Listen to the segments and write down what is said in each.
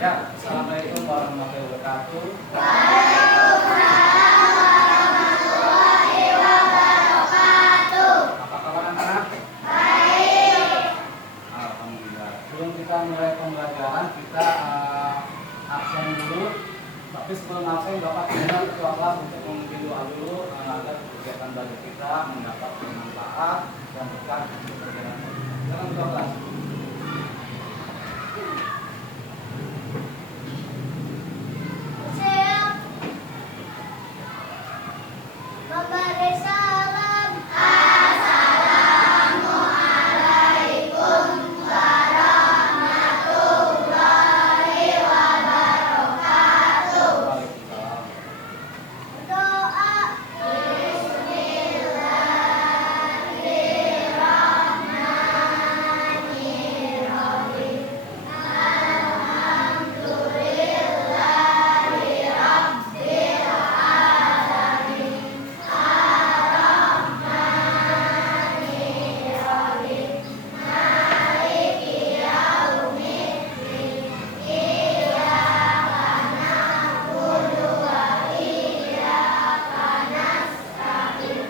Ya, assalamualaikum warahmatullahi wabarakatuh. Waalaikumsalam warahmatullahi wabarakatuh. Apa kabar anak-anak? Baik. Alhamdulillah. Sebelum kita mulai pembelajaran, kita absen dulu. Tapi sebelum absen, Bapak diminta ketua kelas untuk memimpin doa dulu agar kegiatan belajar kita mendapat bermanfaat dan berkah untuk perjalanan. Silakan ketua kelas. Memberi salam. Assalamualaikum warahmatullahi wabarakatuh. Waalaikumsalam. Doa. Bismillahirrahmanirrahim. Alhamdulillahi rabbil alamin. Ar-Rahmanirrahim. Maliki yaumiddin. Iyyaka na'budu wa iyyaka nasta'in.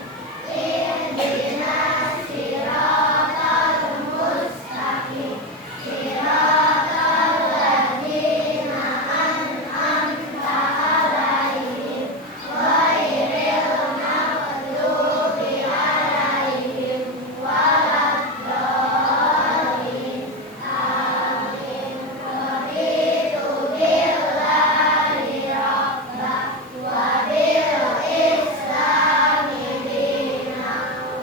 Ihdinas siratal mustaqim. Siratal ladzina an'amta 'alaihim ghairil maghdubi 'alaihim waladdallin. Amin. Raditu billahi rabba wa bil islami dina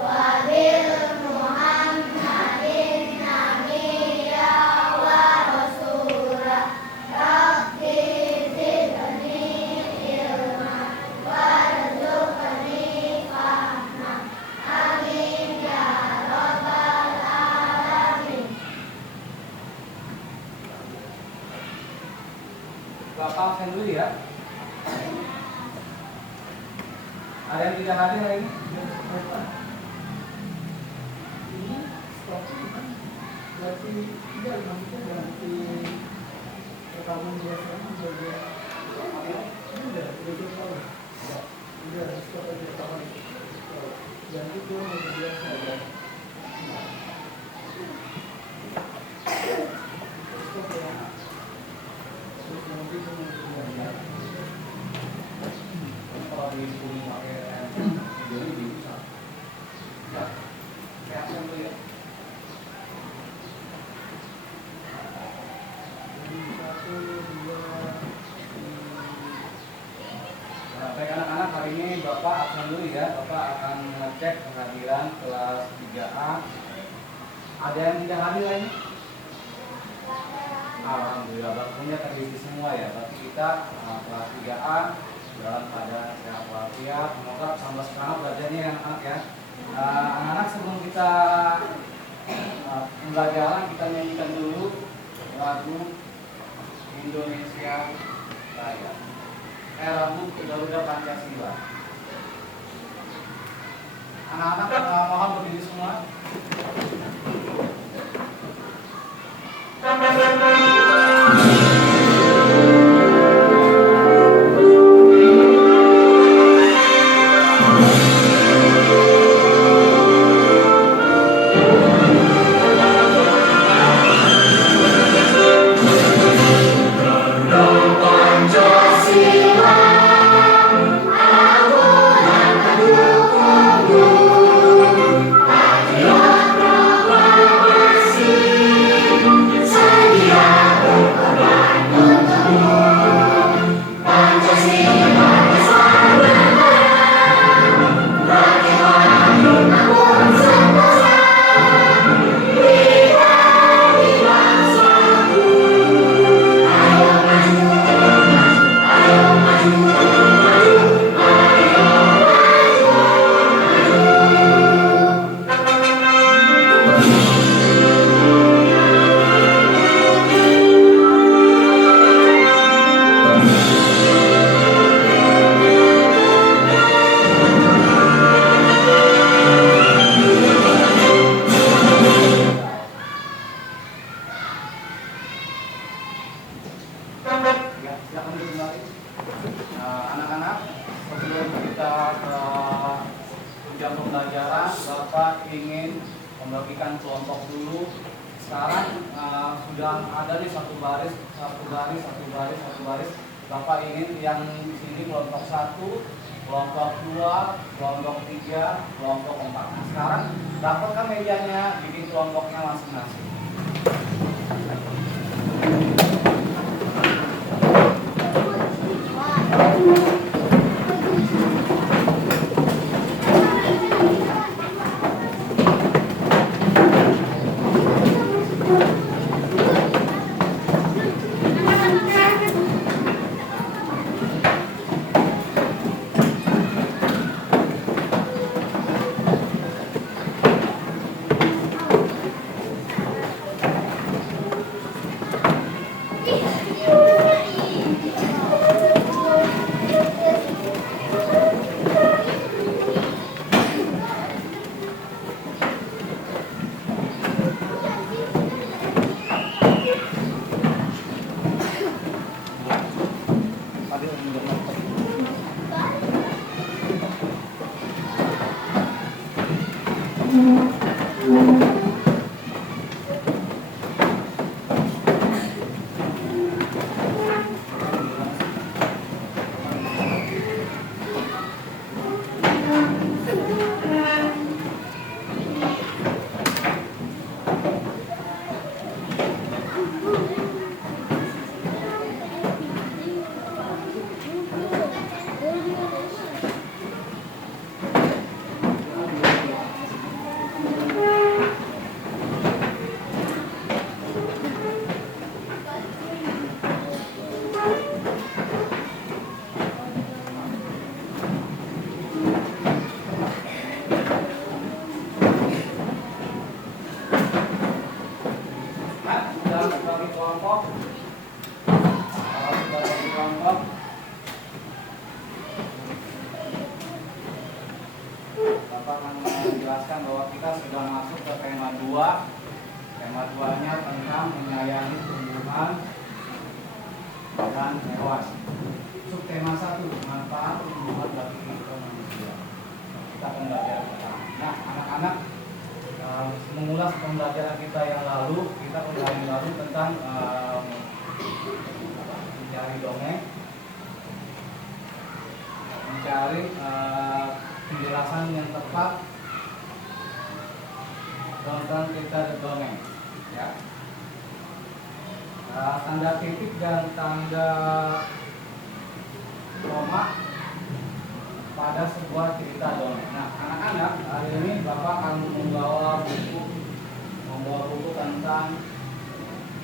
wa bil muhammadin nabiyya wa rasula. Rabbi zidni ilma warzuqni fahma. Amin ya rabbal alamin. Bapak absen dulu ya. Ada yang tidak hadir hari ini? Ini stoknya kan berarti tidak mampu berarti rekaman biasanya jadi udah tahu udah stok aja rekaman dan itu udah biasa ya stok ya terus nanti kemudian Kalau di sini pakai video ini bisa. Ya. cek kehadiran kelas 3A. Ada yang tidak hadir lainnya? Alhamdulillah, bakunya terisi semua ya. Berarti kita kelas 3A dalam keadaan sehat walafiat. Semoga sampai sekarang belajarnya yang anak ya. Anak-anak sebelum kita pembelajaran, kita nyanyikan dulu lagu Indonesia Raya. Lagu Garuda Pancasila. Anak-anak mohon berdiri semua. Anak-anak, sebelum kita ke jam pembelajaran, Bapak ingin membagikan kelompok dulu. Sekarang sudah ada nih satu baris. Bapak ingin yang di sini kelompok 1, kelompok 2, kelompok 3, kelompok 4. Nah, sekarang dapatkan mejanya, bikin kelompoknya masing-masing. Bapak akan menjelaskan bahwa kita sudah masuk ke tema 2. Tema 2-nya tentang menyayangi tumbuhan dan hewan. Untuk tema 1, manfaat tumbuhan bagi kehidupan manusia. Kita akan belajar pertama. Nah, anak-anak, mengulas pembelajaran kita yang lalu, kita kembali lalu tentang mencari dongeng, mencari penjelasan yang tepat tentang kita dongeng, ya. Tanda titik dan tanda koma pada sebuah cerita dongeng. Nah, anak-anak, Bapak akan membawa buku tentang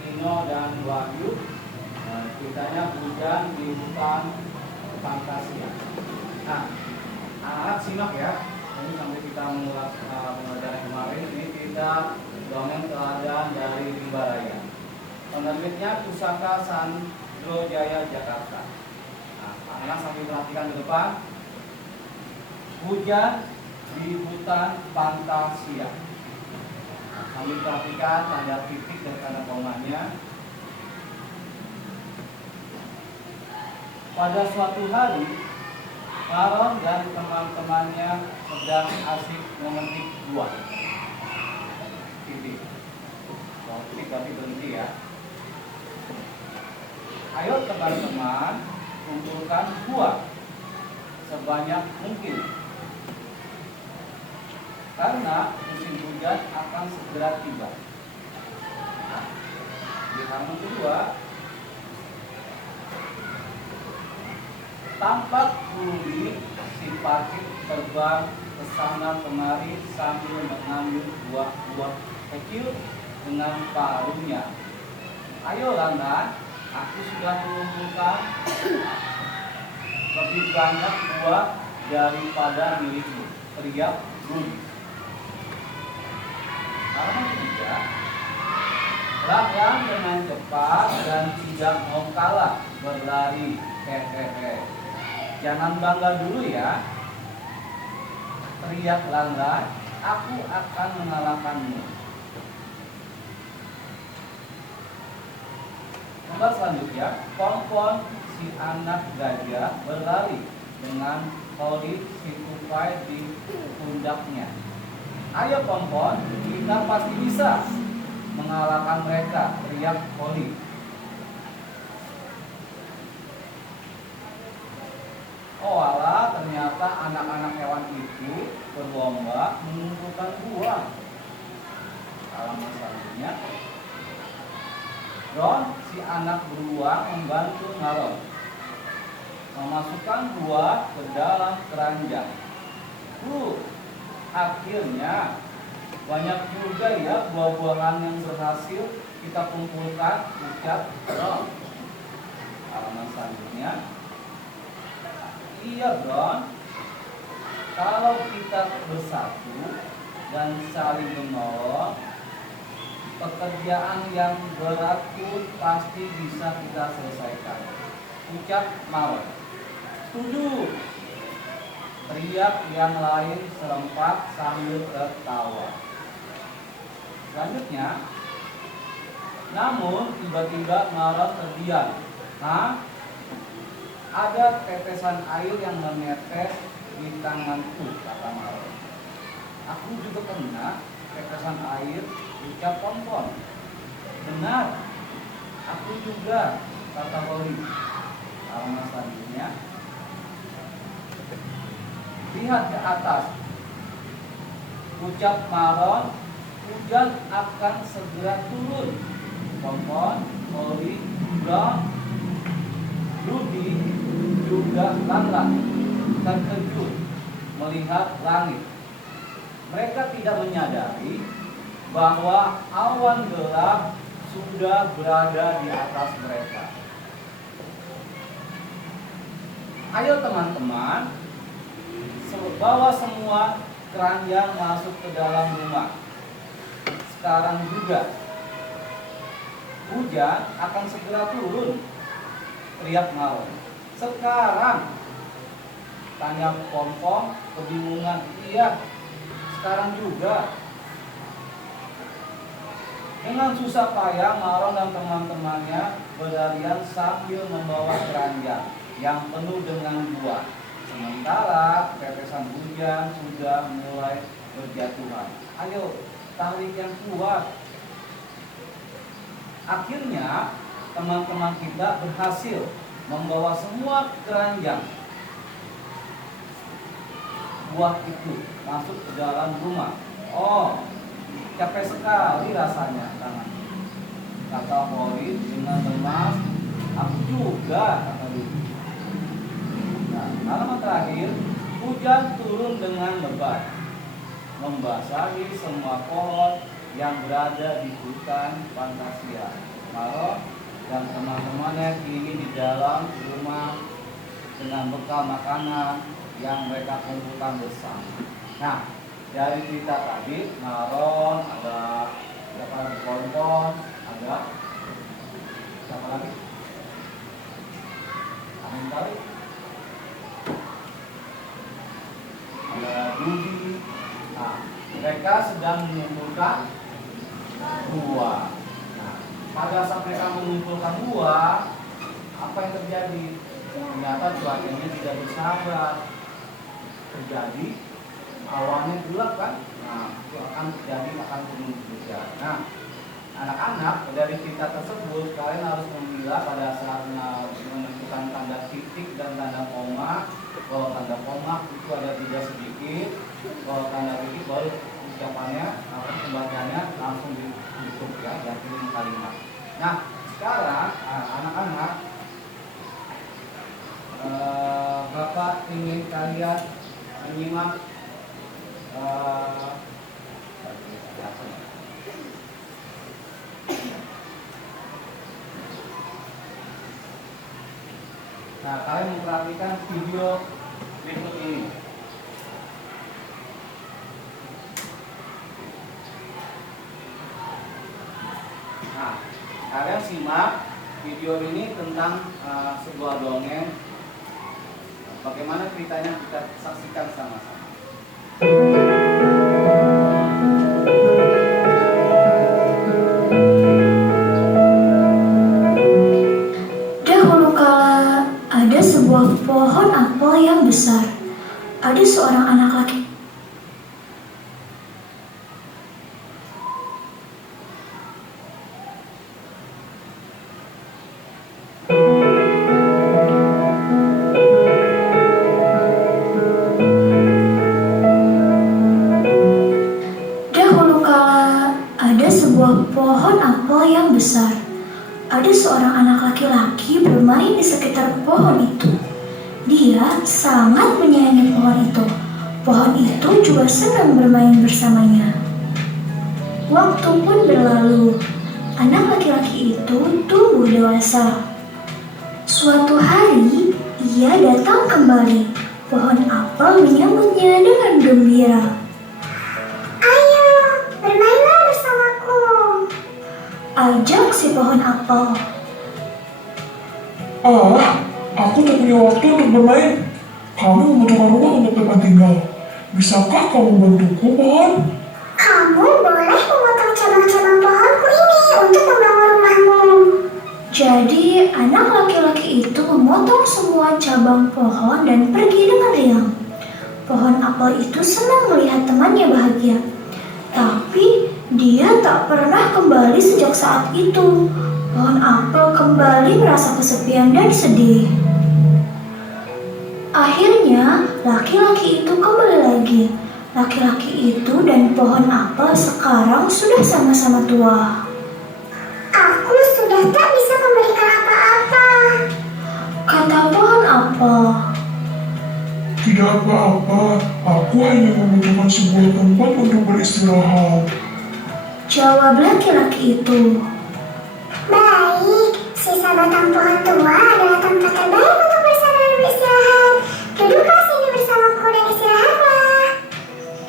Ino dan Wahyu. Ceritanya hujan di hutan Fantasia. Nah, anak-anak simak ya. Ini sampai kita mengulas pembelajaran kemarin. Ini kita dongeng teladan dari Rimba Raya. Penerbitnya Pusaka Sandro Jaya Jakarta. Nah, anak-anak sambil perhatikan ke depan. Hujan di hutan Fantasia. Nah, sambil perhatikan tanda titik dan tanda komanya. Pada suatu hari, Maron dan teman-temannya sedang asik memetik buah. Titik. Kalau titik berarti berhenti ya. Ayo teman-teman, kumpulkan buah sebanyak mungkin. Karena musim hujan akan segera tiba. Nah, di halaman kedua, tampak Rudi si Pakit terbang ke sana kemari sambil mengambil buah-buah kecil dengan paruhnya. Ayo Landan, aku sudah mengumpulkan lebih banyak buah daripada milikmu, teriak Rudi. Halaman ketiga, Lang dengan cepat dan tidak mau kalah berlari. Jangan bangga dulu ya, teriak Langga, aku akan mengalahkanmu. Gambar selanjutnya, Pompon si anak gajah berlari dengan Holly si tupai di pundaknya. Ayo Pompon, kita pasti bisa mengalahkan mereka, teriak Holly. Oh alah, ternyata anak-anak hewan itu berlomba mengumpulkan buah. Halaman selanjutnya, Ron si anak beruang membantu Maron memasukkan buah ke dalam keranjang. Akhirnya banyak juga ya buah-buahan yang berhasil kita kumpulkan, ucap Ron. Halaman selanjutnya, iya Bron, kalau kita bersatu dan saling menolong, pekerjaan yang berat pun pasti bisa kita selesaikan, ucap Maron. Setuju, teriak yang lain serempak sambil tertawa. Selanjutnya, namun tiba-tiba Maron terdiam. Hah? Ada tetesan air yang menetes di tanganku, kata Maron. Aku juga kena tetesan air, ucap Pompon. Benar, aku juga, kata Holly. Halaman selanjutnya, lihat ke atas, ucap Maron, hujan akan segera turun. Pompon, Holly, Brown, Rudi juga Langlang terkejut melihat langit. Mereka tidak menyadari bahwa awan gelap sudah berada di atas mereka. Ayo teman-teman, bawa semua keranjang masuk ke dalam rumah. Sekarang juga. Hujan akan segera turun, teriak Maron. Sekarang, tanya Pompon kebingungan. Iya, sekarang juga. Dengan susah payah Maron dan teman-temannya berlarian sambil membawa keranjang yang penuh dengan buah. Sementara tetesan hujan sudah mulai berjatuhan. Ayo, tarik yang kuat. Akhirnya teman-teman kita berhasil membawa semua keranjang buah itu masuk ke dalam rumah. Oh, capek sekali rasanya, kata Holly dengan lemas. Aku juga, kata Rudy. Nah, halaman terakhir, hujan turun dengan lebat, membasahi semua pohon yang berada di hutan Fantasia. Maron dan teman-temannya kini di dalam rumah dengan bekal makanan yang mereka kumpulkan bersama. Nah, dari cerita tadi, Maron ada siapa lagi? Bonbon, ada siapa lagi? Amin kali. Ada Dudi. Nah, mereka sedang mengumpulkan buah. Nah, pada saat mereka mengumpulkan buah, apa yang terjadi? Ternyata cuacanya tidak bersahabat. Terjadi awannya gelap kan? Nah, itu akan terjadi akan turun hujan. Nah, anak-anak dari cerita tersebut kalian harus memilah pada saat menentukan tanda titik dan tanda koma. Kalau tanda koma itu ada 3 sedikit. Kalau tanda titik baru ucapannya atau pembacanya langsung ditutup ya, yakin kalimat. Nah, sekarang anak-anak, Bapak ingin kalian menyimak nah, kalian memperhatikan video berikut ini. Nah, kalian simak video ini tentang sebuah dongeng. Bagaimana ceritanya kita saksikan sama-sama. Dahulu kala ada sebuah pohon apel yang besar. Ada seorang anak laki. Dahulu kala ada sebuah pohon apel yang besar. Ada seorang anak laki-laki bermain di sekitar pohon itu. Dia sangat menyayangi pohon itu. Pohon itu juga senang bermain bersamanya. Waktu pun berlalu. Anak laki-laki itu tumbuh dewasa. Suatu hari, ia datang kembali. Pohon apel menyambutnya dengan gembira. Ayo, bermainlah bersamaku, ajak si pohon apel. Aku tak punya waktu untuk bermain. Kami membutuhkan rumah untuk tempat tinggal. Bisakah kamu membantuku, pohon? Kamu boleh memotong cabang-cabang pohonku ini untuk membangun rumahmu. Jadi anak laki-laki itu memotong semua cabang pohon dan pergi dengan riang. Pohon apel itu senang melihat temannya bahagia. Tapi dia tak pernah kembali sejak saat itu. Pohon apel kembali merasa kesepian dan sedih. Akhirnya laki-laki itu kembali lagi. Laki-laki itu dan pohon apel sekarang sudah sama-sama tua. Aku sudah tak bisa memberikan apa-apa, kata pohon apel. Tidak apa-apa, aku hanya membutuhkan sebuah tempat untuk beristirahat. Jawab laki-laki itu. Baik, sisa batang pohon tua adalah tempat terbaik untuk bersama dan beristirahat. Duduklah sini bersamaku dan istirahatlah,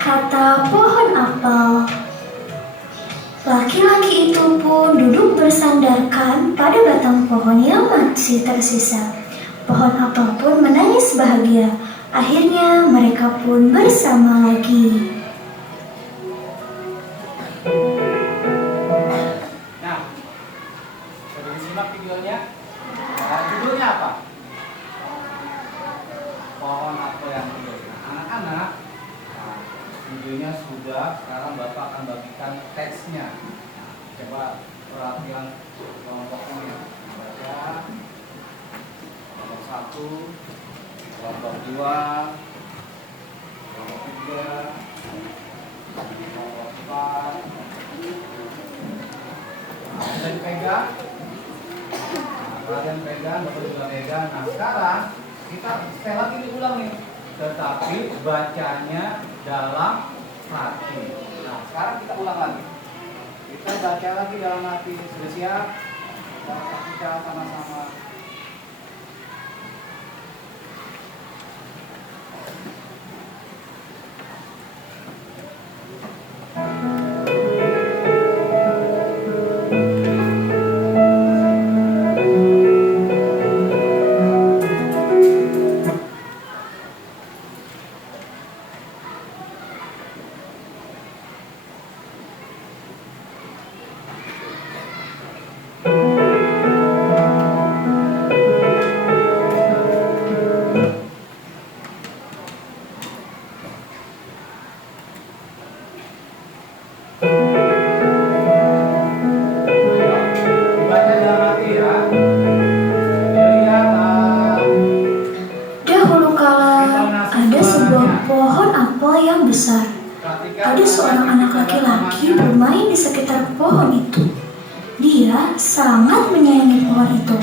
kata pohon apel. Laki-laki itu pun duduk bersandarkan pada batang pohon yang masih tersisa. Pohon apel pun menangis bahagia. Akhirnya mereka pun bersama lagi. Nah, sudah disimak videonya. Nah, judulnya apa? Pohon apel yang hidup. Nah, anak-anak, nah, videonya sudah. Sekarang Bapak akan bagikan teksnya. Nah, coba perhatian kelompoknya. Baca kelompok 1, kelompok 2, kelompok 3, kelompok 4. Nah, kalian pegang. Kalian pegang, Bapak juga pegang. Nah, sekarang kita sekali lagi diulang nih. Tetapi bacanya dalam hati Kita baca lagi dalam hati. Sudah siap? Kita saksikan sama-sama. Baca dalam hati ya. Dilihat Dahulu kala ada sebuah pohon apel yang besar. Ada seorang anak laki-laki bermain di sekitar pohon itu. Dia sangat menyayangi pohon itu.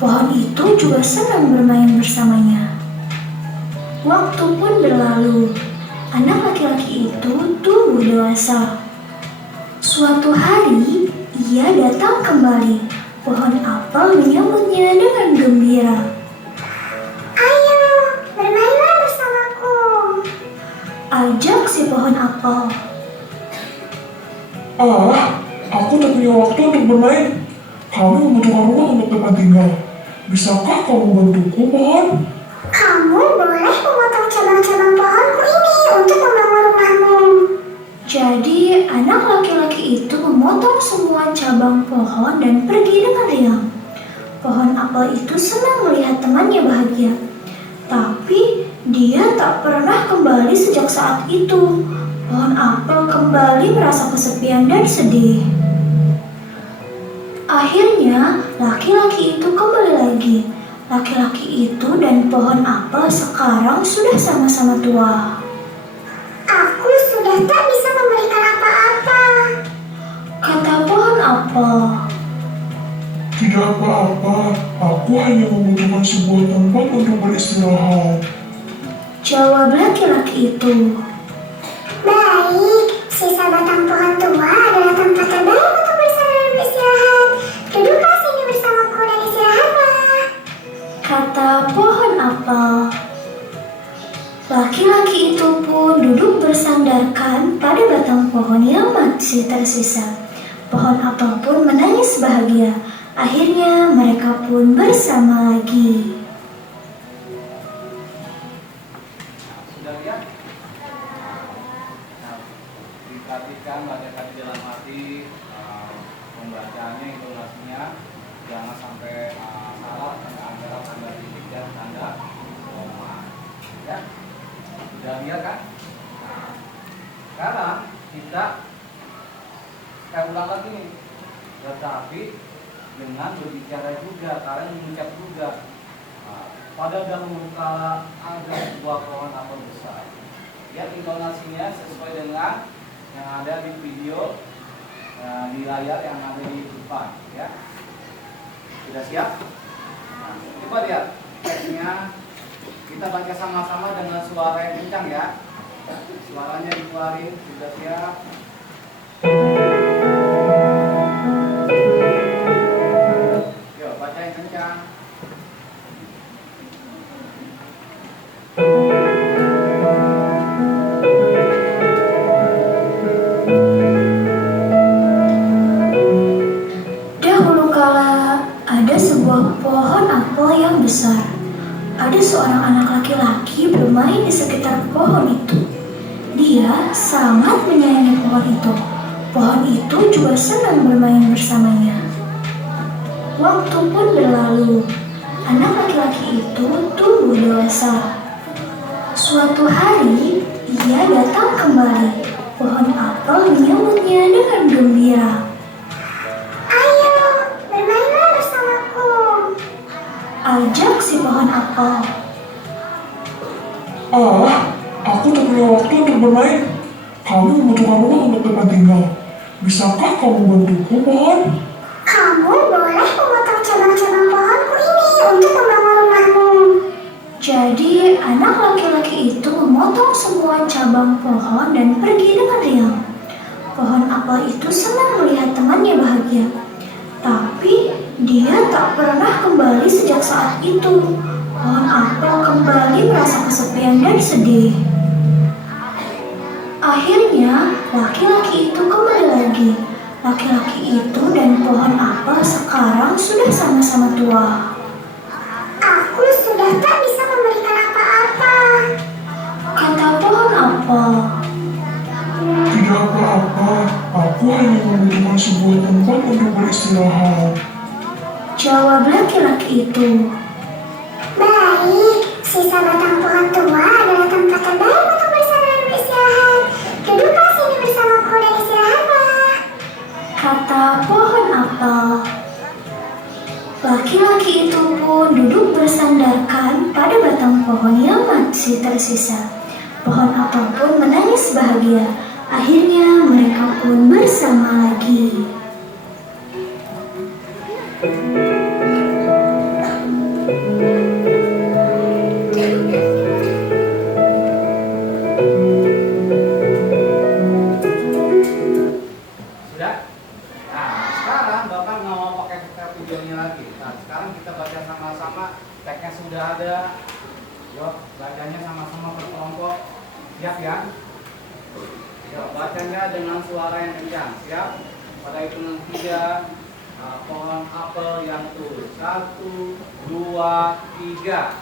Pohon itu juga senang bermain bersamanya. Waktu pun berlalu. Anak laki-laki itu tumbuh dewasa. Suatu hari, ia datang kembali. Pohon apel menyambutnya dengan gembira. Ayo, bermainlah bersamaku. Ajak si pohon apel. Aku tak punya waktu untuk bermain. Kami membutuhkan rumah untuk tempat tinggal. Bisakah kamu bantuku, pohon? Kamu boleh memotong cabang-cabang pohonku ini untuk membangun rumahmu. Jadi, anak laki-laki itu memotong semua cabang pohon dan pergi dengan riang. Pohon apel itu senang melihat temannya bahagia. Tapi, dia tak pernah kembali sejak saat itu. Pohon apel kembali merasa kesepian dan sedih. Akhirnya, laki-laki itu kembali lagi. Laki-laki itu dan pohon apel sekarang sudah sama-sama tua. Aku sudah tak bisa memberikan apa-apa. Kata pohon apel. Tidak apa-apa, aku hanya membutuhkan sebuah tempat untuk beristirahat. Jawab laki-laki itu. Baik, sisa batang pohon tua adalah tempat terbaik untuk bersama dan beristirahat. Duduklah sini bersamaku dan istirahatlah. Kata pohon apel. Laki-laki itu pun duduk bersandarkan pada batang pohon yang masih tersisa. Pohon apel pun menangis bahagia. Akhirnya mereka pun bersama lagi. sudah lihat? Nah, diperhatikan, bacakan di dalam hati, pembacaannya, intonasinya, jangan sampai salah antara tanda titik dan tanda koma. Ya, sudah lihat kan? Nah, sekarang kita ulang lagi nih, tetapi dengan berbicara juga, kalian mengucap juga. Pada dahulu kala ada sebuah pohon apel besar. Lihat intonasinya sesuai dengan yang ada di video di layar yang ada di depan, ya. Sudah siap? Nah, coba lihat teksnya. Kita baca sama-sama dengan suara yang kencang ya. Suaranya dikeluarin. Sudah siap? Yuk, baca yang kencang. Dahulu kala ada sebuah pohon apel yang besar. Ada seorang anak laki-laki bermain di sekitar pohon itu. Dia sangat menyayangi pohon itu. Pohon itu juga senang bermain bersamanya. Waktu pun berlalu. Anak laki-laki itu tumbuh dewasa. Suatu hari, ia datang kembali. Pohon apel menyambutnya dengan gembira. Ayo, bermainlah bersamaku. Ajak si pohon apel. Aku tak punya waktu untuk bermain. Kami membutuhkan rumah untuk tempat tinggal. Bisakah kamu bantuku, pohon? Kamu boleh memotong cabang-cabang pohonku ini untuk membangun rumahmu. Jadi, anak laki-laki itu memotong semua cabang pohon dan pergi dengan riang. Pohon apel itu senang melihat temannya saat itu, pohon apel kembali merasa kesepian dan sedih. Akhirnya, laki-laki itu kembali lagi. Laki-laki itu dan pohon apel sekarang sudah sama-sama tua. Aku sudah tak bisa memberikan apa-apa. Kata pohon apel. Tidak apa-apa, aku hanya membutuhkan sebuah tempat untuk beristirahat. Jawab laki-laki itu. Baik, sisa batang pohon tua adalah tempat terbaik untuk bersama dan beristirahat. Duduklah sini bersamaku dan istirahatlah. Kata pohon apel. Laki-laki itu pun duduk bersandarkan pada batang pohon yang masih tersisa. Pohon apel pun menangis bahagia. Akhirnya mereka pun bersama lagi. Sudah? Nah, sekarang Bapak nggak mau pakai videonya lagi. Nah, sekarang kita baca sama-sama. Teksnya sudah ada. Yuk, bacanya sama-sama berkelompok. Siap ya? Yuk, bacanya dengan suara yang kencang. Siap? Pada hitungan 3, pohon apel yang tulus. 1, 2, 3.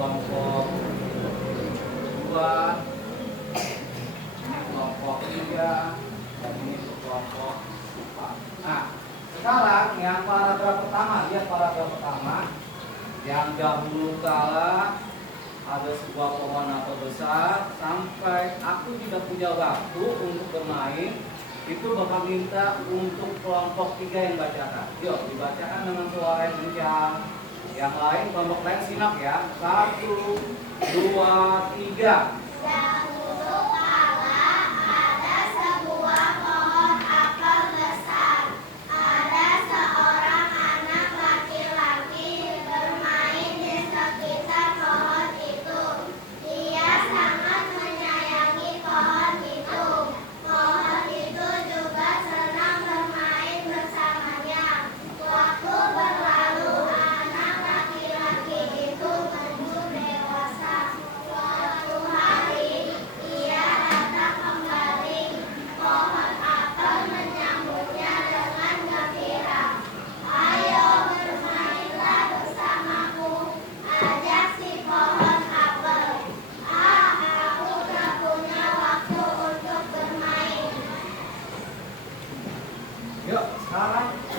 kelompok 2, ini kelompok 3, dan ini kelompok 4. Nah, sekarang yang paragraf pertama, lihat paragraf pertama. Yang dahulu kala ada sebuah pohon apel besar, sampai aku tidak punya waktu untuk bermain. Itu Bapak minta untuk kelompok 3 yang bacakan. Yuk, dibacakan dengan suara yang kencang. Yang lain, kelompok lain simak ya. 1, 2, 3. Dahulu kala ada sebuah pohon apel besar. Ada seorang anak laki-laki bermain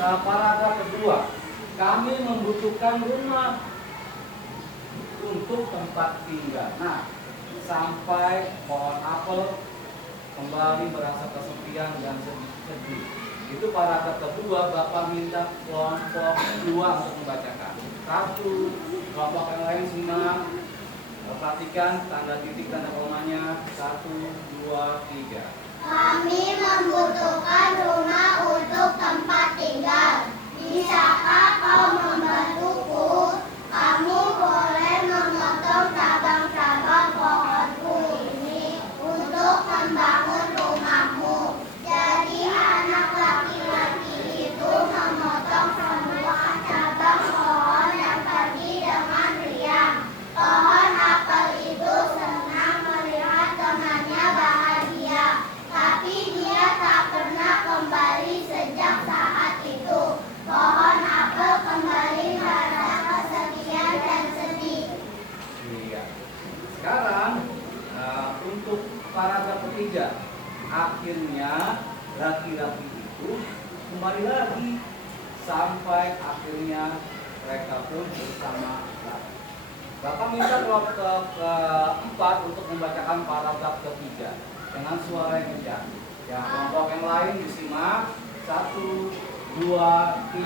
paragraf kedua, kami membutuhkan rumah untuk tempat tinggal. Nah, sampai pohon apel kembali merasa kesepian dan sedih. Itu paragraf kedua, Bapak minta kelompok kedua untuk membacakan. Satu, kelompok yang lain simak. Perhatikan tanda titik, tanda komanya. 1, 2, 3. Kami membutuhkan rumah untuk tempat tinggal. Bisakah kau membantuku? Kamu boleh memotong cabang-cabang pohonku ini untuk membangun rumahmu. Jadi anak laki-laki itu memotong semua cabang pohon dan pergi dengan riang. Pohon apel itu senang melihat temannya bahagia, tapi dia tak pernah kembali sejak saat itu. Pohon apel kembali merasa kesepian dan sedih. Iya. Sekarang untuk paragraf ketiga, akhirnya laki-laki itu kembali lagi sampai akhirnya mereka pun bersama lagi. Bapak minta kelompok keempat untuk membacakan paragraf ketiga dengan suara yang kencang. Ya, kelompok yang lain disimak. 1, 2,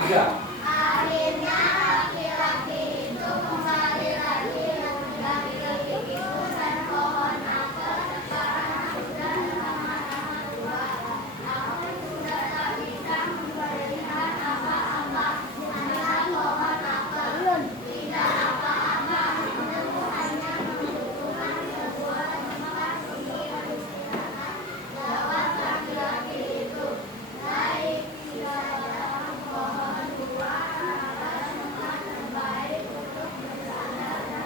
3. Akhirnya laki-laki itu